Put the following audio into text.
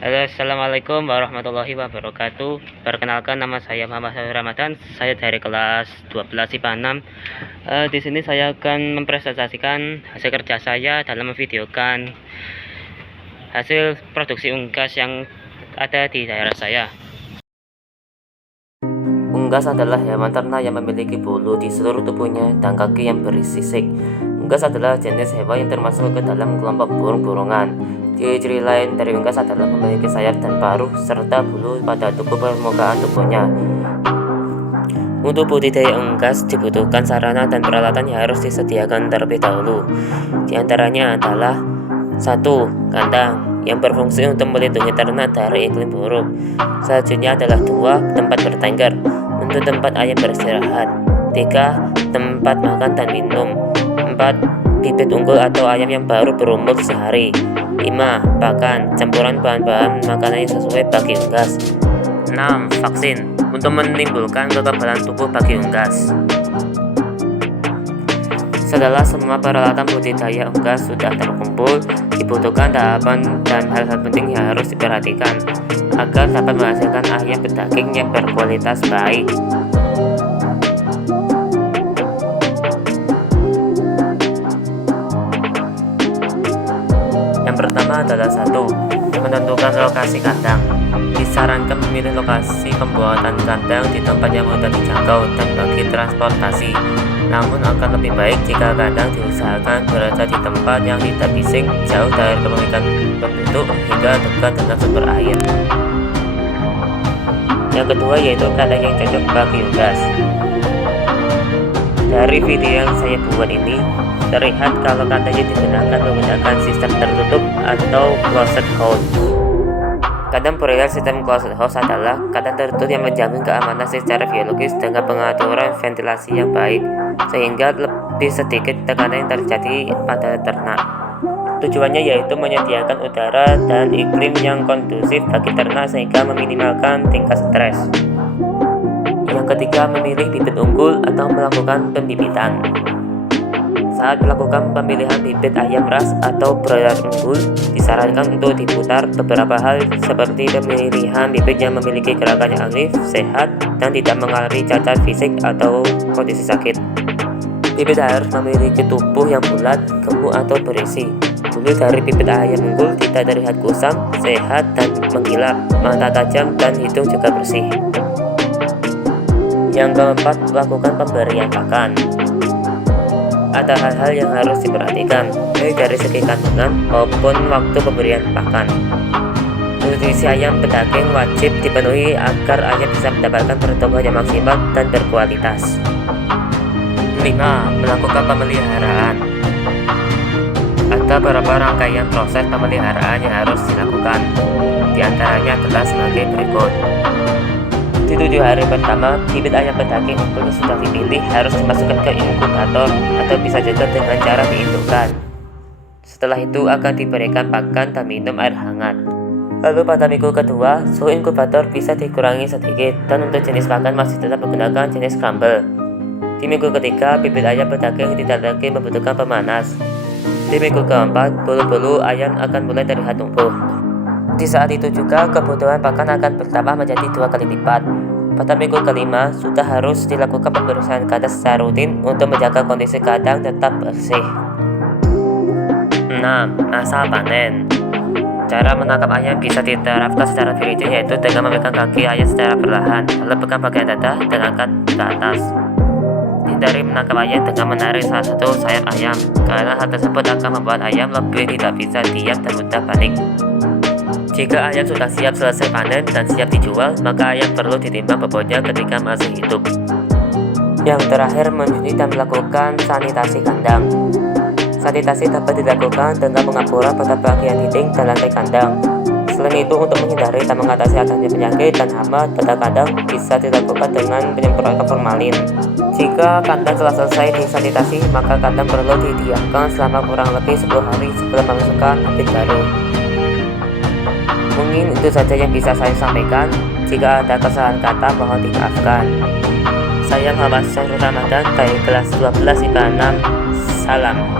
Halo, assalamualaikum warahmatullahi wabarakatuh. Perkenalkan, nama saya Muhammad Ramadan. Saya dari kelas 12 IPA 6. Di sini saya akan mempresentasikan hasil kerja saya dalam memvideokan hasil produksi unggas yang ada di daerah saya. Unggas adalah hewan ternak yang memiliki bulu di seluruh tubuhnya dan kaki yang bersisik. Unggas adalah jenis hewan yang termasuk ke dalam kelompok burung-burungan. Ciri-ciri lain dari unggas adalah memiliki sayap dan paruh serta bulu pada tubuh permukaan tubuhnya. Untuk budidaya unggas dibutuhkan sarana dan peralatan yang harus disediakan terlebih dahulu. Di antaranya adalah 1. Kandang yang berfungsi untuk melindungi ternak dari iklim buruk. Selanjutnya adalah 2. Tempat bertengger untuk tempat ayam beristirahat. 3. Tempat makan dan minum. 4. Bibit unggul atau ayam yang baru berumur sehari. 5. Pakan campuran bahan-bahan makanan yang sesuai bagi unggas. 6. Vaksin untuk menimbulkan kekebalan tubuh bagi unggas. Setelah semua peralatan budidaya unggas sudah terkumpul, dibutuhkan tahapan dan hal-hal penting yang harus diperhatikan agar dapat menghasilkan ayam berdaging yang berkualitas baik. Yang pertama adalah 1. Menentukan lokasi kandang. Disarankan memilih lokasi pembuatan kandang di tempat yang mudah dijangkau dan bagi transportasi. Namun akan lebih baik jika kandang diusahakan berada di tempat yang tidak bising, jauh dari pemukiman penduduk hingga dekat dengan sumber air. Yang kedua yaitu kandang yang cocok bagi unggas. Dari video yang saya buat ini terlihat kalau kandang yang digunakan menggunakan sistem tertutup atau closed house. Kandang broiler sistem closed house adalah kandang tertutup yang menjamin keamanan secara biologis dengan pengaturan ventilasi yang baik, sehingga lebih sedikit tekanan yang terjadi pada ternak. Tujuannya yaitu menyediakan udara dan iklim yang kondusif bagi ternak sehingga meminimalkan tingkat stres. Yang ketiga, memilih bibit unggul atau melakukan pembibitan. Saat melakukan pemilihan bibit ayam ras atau broiler unggul, disarankan untuk diputar beberapa hal seperti pemilihan bibit yang memiliki gerakan yang aktif, sehat, dan tidak mengalami cacat fisik atau kondisi sakit. Bibit harus memiliki tubuh yang bulat, gemuk atau berisi. Bulu dari bibit ayam unggul tidak terlihat kusam, sehat, dan mengkilap, mata tajam, dan hidung juga bersih. Yang keempat, lakukan pemberian pakan. Ada hal-hal yang harus diperhatikan, baik dari segi kandungan maupun waktu pemberian pakan. Nutrisi ayam berdaging wajib dipenuhi agar ayam bisa mendapatkan pertumbuhan yang maksimal dan berkualitas. 5. Melakukan pemeliharaan. Ada beberapa rangkaian proses pemeliharaan yang harus dilakukan. Di antaranya adalah sebagai berikut. Di 7 hari pertama, bibit ayam berdaging unggul yang sudah dipilih harus dimasukkan ke inkubator atau bisa juga dengan cara diindukkan. Setelah itu akan diberikan pakan dan minum air hangat. Lalu pada minggu kedua, suhu inkubator bisa dikurangi sedikit dan untuk jenis pakan masih tetap menggunakan jenis crumble. Di minggu ketiga, bibit ayam berdaging tidak lagi membutuhkan pemanas. Di minggu keempat, bulu-bulu ayam akan mulai terlihat tumbuh. Di saat itu juga kebutuhan pakan akan bertambah menjadi 2 kali lipat. Pada minggu kelima sudah harus dilakukan pembersihan kandang secara rutin untuk menjaga kondisi kandang tetap bersih. 6. Masa panen. Cara menangkap ayam bisa diterapkan secara perinci, yaitu dengan memegang kaki ayam secara perlahan, lalu pegang bagian dada dan angkat ke atas. Hindari menangkap ayam dengan menarik salah satu sayap ayam, karena hal tersebut akan membuat ayam lebih tidak bisa diam dan mudah panik. Jika ayam sudah siap selesai panen dan siap dijual, maka ayam perlu ditimbang bobotnya ketika masih hidup. Yang terakhir, mencuci dan melakukan sanitasi kandang. Sanitasi dapat dilakukan dengan pengapuran pada bagian dinding dan lantai kandang. Selain itu, untuk menghindari dan mengatasi adanya penyakit dan hama pada kandang, bisa dilakukan dengan penyemprotan formalin. Jika kandang telah selesai disanitasi, maka kandang perlu didiamkan selama kurang lebih 10 hari sebelum memasukkan bibit baru. Mungkin itu saja yang bisa saya sampaikan. Jika ada kesalahan kata, mohon dimaafkan. Saya Muhammad Ramadan dari kelas 12 IPA 6. Salam.